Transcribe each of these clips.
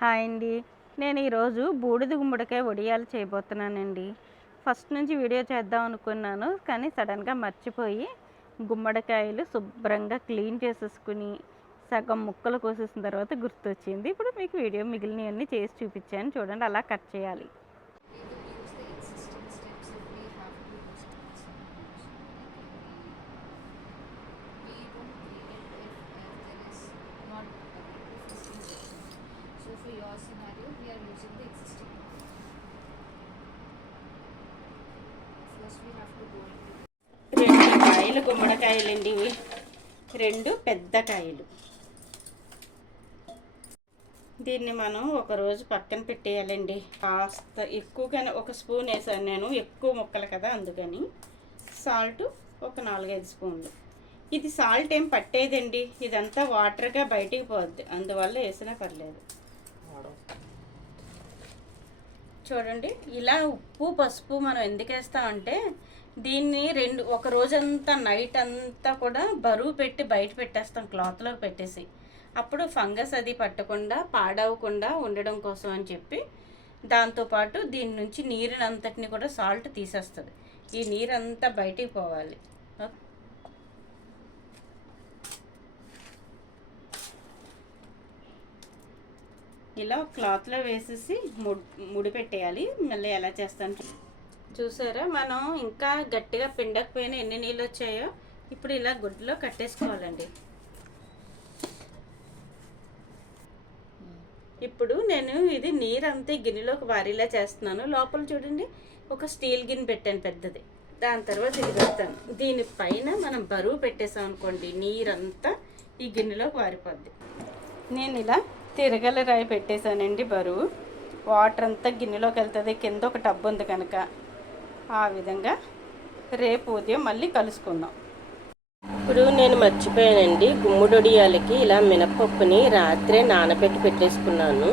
Hi అండి. నేను ఈరోజు బూడిద గుమ్మడికాయ వడియాలు చేయబోతున్నానండి. ఫస్ట్ నుంచి వీడియో చేద్దాం అనుకున్నాను కానీ సడన్గా మర్చిపోయి గుమ్మడికాయలు శుభ్రంగా క్లీన్ చేసేసుకుని సగం ముక్కలు కోసేసిన తర్వాత గుర్తొచ్చింది. ఇప్పుడు మీకు వీడియో మిగిలినవన్నీ చేసి చూపించాను. చూడండి అలా కట్ చేయాలి. Loss scenario, we are using the existing one. First we have to go into రెండు కాయలు గుమ్మడికాయలండి ఇవి. రెండు పెద్ద కాయలు. దీన్ని మనం ఒక రోజు పక్కన పెట్టేయాలండి. కాస్త ఎక్కువగానే ఒక స్పూన్ వేసాను నేను. ఎక్కువ ముక్కలు కదా అందుకని. సాల్ట్ ఒక నాలుగైదు స్పూన్లు. ఇది సాల్ట్ ఏం పట్టేదండి. ఇదంతా వాటర్గా బయటికి పోద్ది. అందువల్ల వేసినా పర్లేదు. చూడండి. ఇలా ఉప్పు పసుపు మనం ఎందుకు వేస్తామంటే దీన్ని రెండు ఒక రోజంతా నైట్ అంతా కూడా బరువు పెట్టి బయట పెట్టేస్తాం క్లాత్లో పెట్టేసి. అప్పుడు ఫంగస్ అది పట్టకుండా పాడవకుండా ఉండడం కోసం అని చెప్పి దాంతోపాటు దీని నుంచి నీరునంతటిని కూడా సాల్ట్ తీసేస్తుంది. ఈ నీరంతా బయటికి పోవాలి. ఓకే ఇలా క్లాత్లో వేసేసి ముడి ముడిపెట్టేయాలి. మళ్ళీ ఎలా చేస్తాను చూసారా? మనం ఇంకా గట్టిగా పిండకపోయినా ఎన్ని నీళ్ళు వచ్చాయో ఇప్పుడు ఇలా గుడ్లో కట్టేసుకోవాలండి. ఇప్పుడు నేను ఇది నీరంతా ఈ గిన్నెలోకి వారిలా చేస్తున్నాను. లోపల చూడండి ఒక స్టీల్ గిన్నె పెట్టాను పెద్దది. దాని తర్వాత ఇది పెడతాను. దీనిపైన మనం బరువు పెట్టేసాం అనుకోండి నీరంతా ఈ గిన్నెలోకి వారిపోద్ది. నేను ఇలా తిరగల రాయి పెట్టేశానండి బరువు వాటర్ అంతా గిన్నెలోకి వెళ్తుంది కింద ఒక టబ్ ఉంది కనుక. ఆ విధంగా రేపు ఉదయం మళ్ళీ కలుసుకుందాం. ఇప్పుడు నేను మర్చిపోయానండి. గుమ్ముడొడియాలకి ఇలా మినపప్పుని రాత్రే నానబెట్టి పెట్టేసుకున్నాను.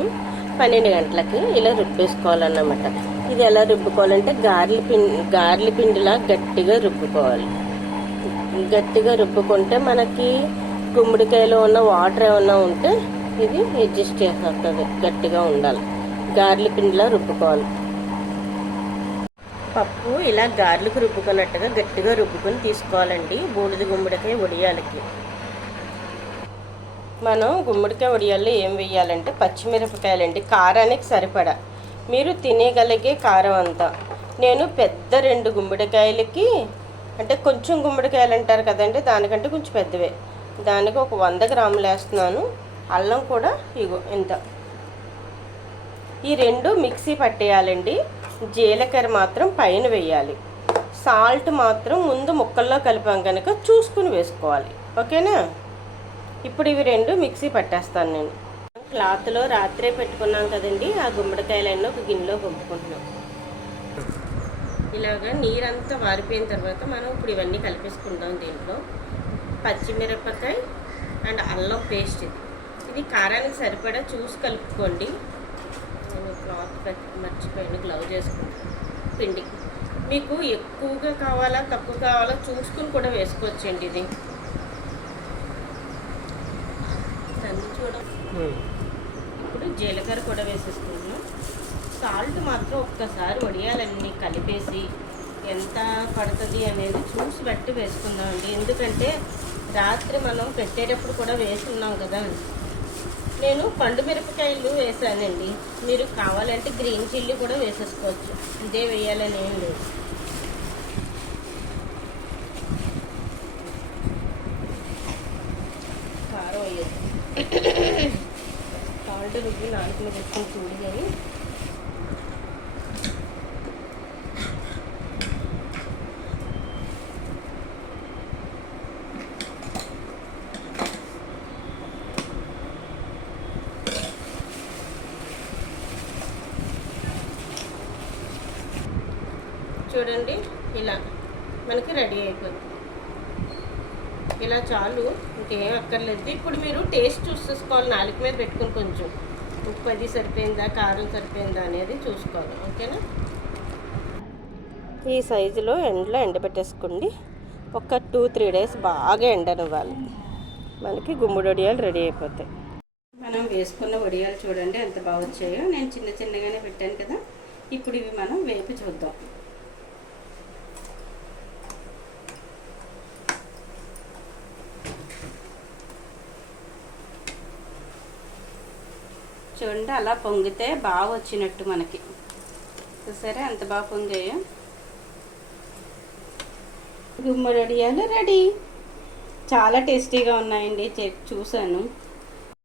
పన్నెండు గంటలకి ఇలా రుబ్బేసుకోవాలన్నమాట. ఇది ఎలా రుబ్బుకోవాలంటే గార్లి పిండి గార్లి పిండిలా గట్టిగా రుబ్బుకోవాలి. గట్టిగా రుబ్బుకుంటే మనకి గుమ్మడికాయలో ఉన్న వాటర్ ఏమన్నా ఉంటే ఇది అడ్జస్ట్ చేసేస్తుంది గట్టిగా ఉండాలి. గార్లి పిండిలా రుబ్బుకోవాలి. పప్పు ఇలా గార్లకు రుబ్బుకున్నట్టుగా గట్టిగా రుబ్బుకొని తీసుకోవాలండి. బూడిద గుమ్మడికాయ వడియాలకి. మనం గుమ్మడికాయ వడియాల్లో ఏం వేయాలంటే పచ్చిమిరపకాయలండి. కారానికి సరిపడా. మీరు తినేగలిగే కారం అంతా. నేను పెద్ద రెండు గుమ్మడికాయలకి అంటే కొంచెం గుమ్మడికాయలు అంటారు కదండి దానికంటే కొంచెం పెద్దవే. దానికి ఒక వంద గ్రాములు వేస్తున్నాను. అల్లం కూడా ఇగో ఇంత. ఈ రెండు మిక్సీ పట్టేయాలండి. జీలకర్ర మాత్రం పైన వేయాలి. సాల్ట్ మాత్రం ముందు ముక్కల్లో కలిపాం కనుక చూసుకుని వేసుకోవాలి. ఓకేనా? ఇప్పుడు ఇవి రెండు మిక్సీ పట్టేస్తాను నేను. క్లాత్లో రాత్రే పెట్టుకున్నాం కదండి. ఆ గుమ్మడికాయలన్నీ ఒక గిన్నెలో పంపుకుంటున్నాం ఇలాగా నీరంతా వారిపోయిన తర్వాత మనం ఇప్పుడు ఇవన్నీ కలిపేసుకుంటాం దీంట్లో. పచ్చిమిరపకాయ అండ్ అల్లం పేస్ట్ ఇది. ఇది కారానికి సరిపడా చూసి కలుపుకోండి. నేను క్లాత్ పెట్టి మర్చిపోయాను గ్లౌజ్ వేసుకుంటాను పిండి. మీకు ఎక్కువగా కావాలా తక్కువ కావాలా చూసుకుని కూడా వేసుకోవచ్చండి ఇది. దాన్ని చూడం ఇప్పుడు జీలకర్ర కూడా వేసేసుకున్నాను. సాల్ట్ మాత్రం ఒక్కసారి వడియాలన్నీ కలిపేసి ఎంత పడుతుంది అనేది చూసి బట్టి వేసుకుందామండి. ఎందుకంటే రాత్రి మనం పెట్టేటప్పుడు కూడా వేసుకున్నాం కదా. నేను పండు మిరపకాయలు వేసానండి. మీరు కావాలంటే గ్రీన్ చిల్లీ కూడా వేసేసుకోవచ్చు. ఇదే వేయాలని ఏం లేదు. కారం వేయదు సాల్ట్ రుబ్బి నాలుగు వేసుకొని చూడు కానీ చూడండి ఇలా మనకి రెడీ అయిపోతుంది ఇలా చాలు ఇంకేం అక్కర్లేదు. ఇప్పుడు మీరు టేస్ట్ చూసేసుకోవాలి నాలుగు మీద పెట్టుకుని కొంచెం. ఉప్పు అది సరిపోయిందా కారం సరిపోయిందా అనేది చూసుకోవాలి ఓకేనా? ఈ సైజులో ఎండలో ఎండబెట్టేసుకోండి. ఒక టూ త్రీ డేస్ బాగా ఎండనివ్వాలి. మనకి గుమ్మడి వడియాలు రెడీ అయిపోతాయి. మనం వేసుకున్న వడియాలు చూడండి ఎంత బాగా వచ్చాయో. నేను చిన్న చిన్నగానే పెట్టాను కదా. ఇప్పుడు ఇవి మనం వేపి చూద్దాం. చూడండి అలా పొంగితే బాగా వచ్చినట్టు మనకి. చూసారా? ఎంత బాగా పొంగాయో. గుమ్మడి రెడీ. చాలా టేస్టీగా ఉన్నాయండి. చూసాను